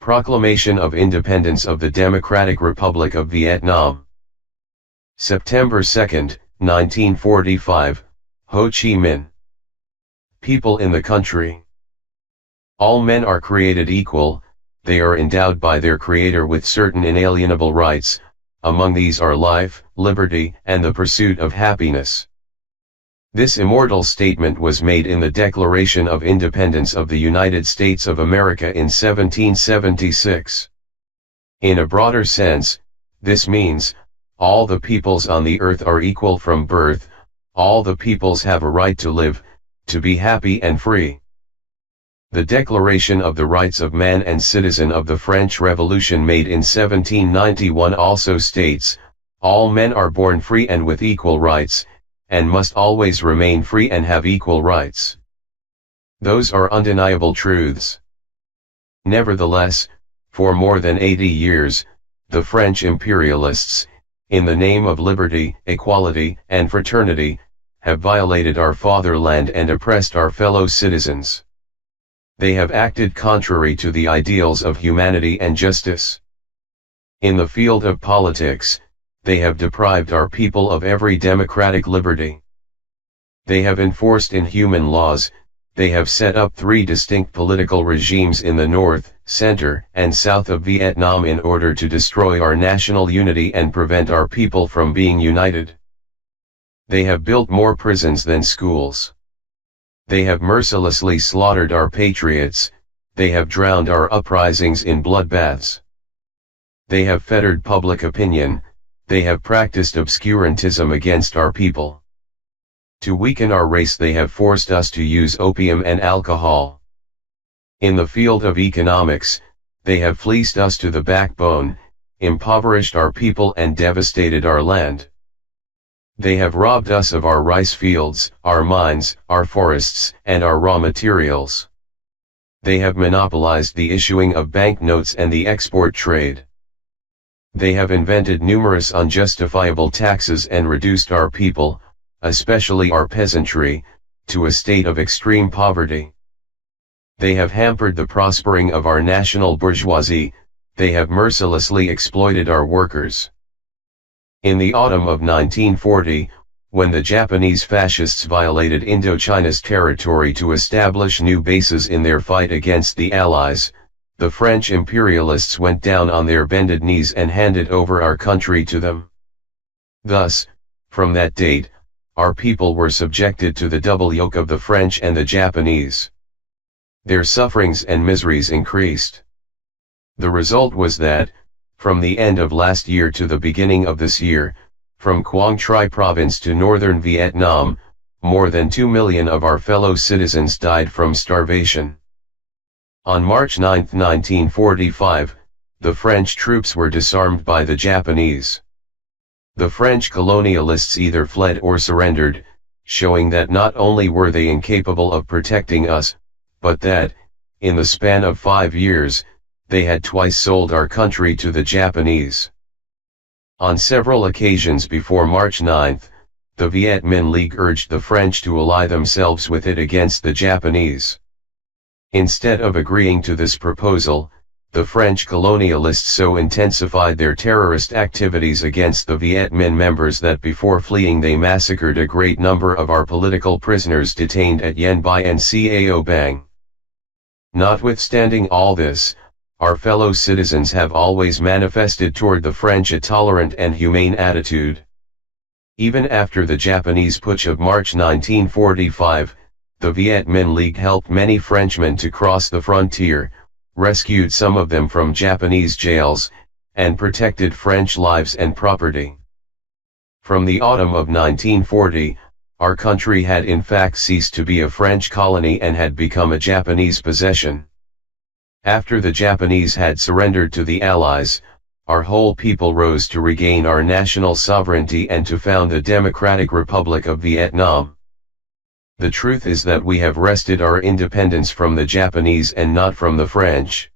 Proclamation of Independence of the Democratic Republic of Vietnam. September 2, 1945, Ho Chi Minh. People in the country. All men are created equal, they are endowed by their Creator with certain inalienable rights, among these are life, liberty, and the pursuit of happiness. This immortal statement was made in the Declaration of Independence of the United States of America in 1776. In a broader sense, this means, all the peoples on the earth are equal from birth, all the peoples have a right to live, to be happy and free. The Declaration of the Rights of Man and Citizen of the French Revolution made in 1791 also states, all men are born free and with equal rights, and must always remain free and have equal rights. Those are undeniable truths. Nevertheless, for more than 80 years, the French imperialists, in the name of liberty, equality, and fraternity, have violated our fatherland and oppressed our fellow citizens. They have acted contrary to the ideals of humanity and justice. In the field of politics, they have deprived our people of every democratic liberty. They have enforced inhuman laws, they have set up 3 distinct political regimes in the north, center, and south of Vietnam in order to destroy our national unity and prevent our people from being united. They have built more prisons than schools. They have mercilessly slaughtered our patriots, they have drowned our uprisings in bloodbaths. They have fettered public opinion, they have practiced obscurantism against our people. To weaken our race they have forced us to use opium and alcohol. In the field of economics, they have fleeced us to the backbone, impoverished our people and devastated our land. They have robbed us of our rice fields, our mines, our forests, and our raw materials. They have monopolized the issuing of banknotes and the export trade. They have invented numerous unjustifiable taxes and reduced our people, especially our peasantry, to a state of extreme poverty. They have hampered the prospering of our national bourgeoisie, they have mercilessly exploited our workers. In the autumn of 1940, when the Japanese fascists violated Indochina's territory to establish new bases in their fight against the Allies, the French imperialists went down on their bended knees and handed over our country to them. Thus, from that date, our people were subjected to the double yoke of the French and the Japanese. Their sufferings and miseries increased. The result was that, from the end of last year to the beginning of this year, from Quang Tri province to northern Vietnam, more than 2 million of our fellow citizens died from starvation. On March 9, 1945, the French troops were disarmed by the Japanese. The French colonialists either fled or surrendered, showing that not only were they incapable of protecting us, but that, in the span of 5 years, they had twice sold our country to the Japanese. On several occasions before March 9, the Viet Minh League urged the French to ally themselves with it against the Japanese. Instead of agreeing to this proposal, the French colonialists so intensified their terrorist activities against the Viet Minh members that before fleeing they massacred a great number of our political prisoners detained at Yen Bai and Cao Bang. Notwithstanding all this, our fellow citizens have always manifested toward the French a tolerant and humane attitude. Even after the Japanese putsch of March 1945, the Viet Minh League helped many Frenchmen to cross the frontier, rescued some of them from Japanese jails, and protected French lives and property. From the autumn of 1940, our country had in fact ceased to be a French colony and had become a Japanese possession. After the Japanese had surrendered to the Allies, our whole people rose to regain our national sovereignty and to found the Democratic Republic of Vietnam. The truth is that we have wrested our independence from the Japanese and not from the French.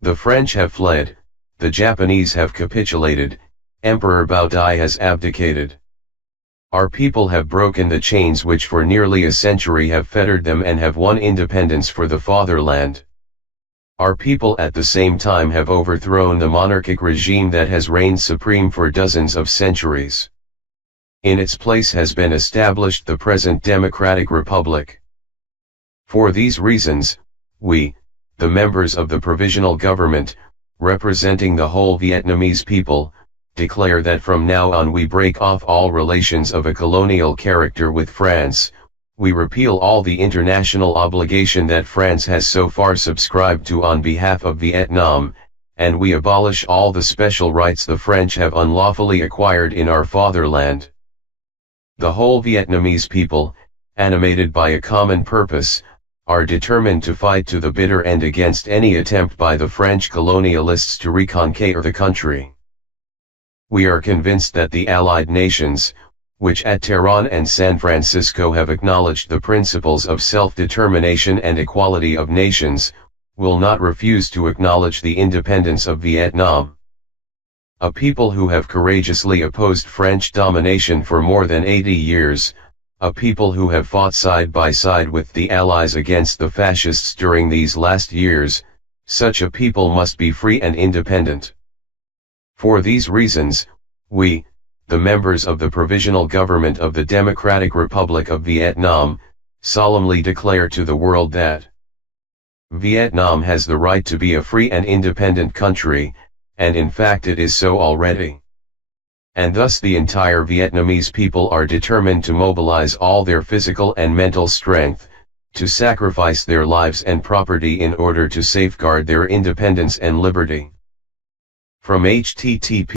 The French have fled, the Japanese have capitulated, Emperor Bao Dai has abdicated. Our people have broken the chains which for nearly a century have fettered them and have won independence for the fatherland. Our people at the same time have overthrown the monarchic regime that has reigned supreme for dozens of centuries. In its place has been established the present democratic republic. For these reasons, we, the members of the provisional government, representing the whole Vietnamese people, declare that from now on we break off all relations of a colonial character with France, we repeal all the international obligation that France has so far subscribed to on behalf of Vietnam, and we abolish all the special rights the French have unlawfully acquired in our fatherland. The whole Vietnamese people, animated by a common purpose, are determined to fight to the bitter end against any attempt by the French colonialists to reconquer the country. We are convinced that the Allied nations, which at Tehran and San Francisco have acknowledged the principles of self-determination and equality of nations, will not refuse to acknowledge the independence of Vietnam. A people who have courageously opposed French domination for more than 80 years, a people who have fought side by side with the Allies against the fascists during these last years, such a people must be free and independent. For these reasons, we, the members of the Provisional Government of the Democratic Republic of Vietnam, solemnly declare to the world that Vietnam has the right to be a free and independent country, and in fact it is so already. And thus the entire Vietnamese people are determined to mobilize all their physical and mental strength, to sacrifice their lives and property in order to safeguard their independence and liberty. From http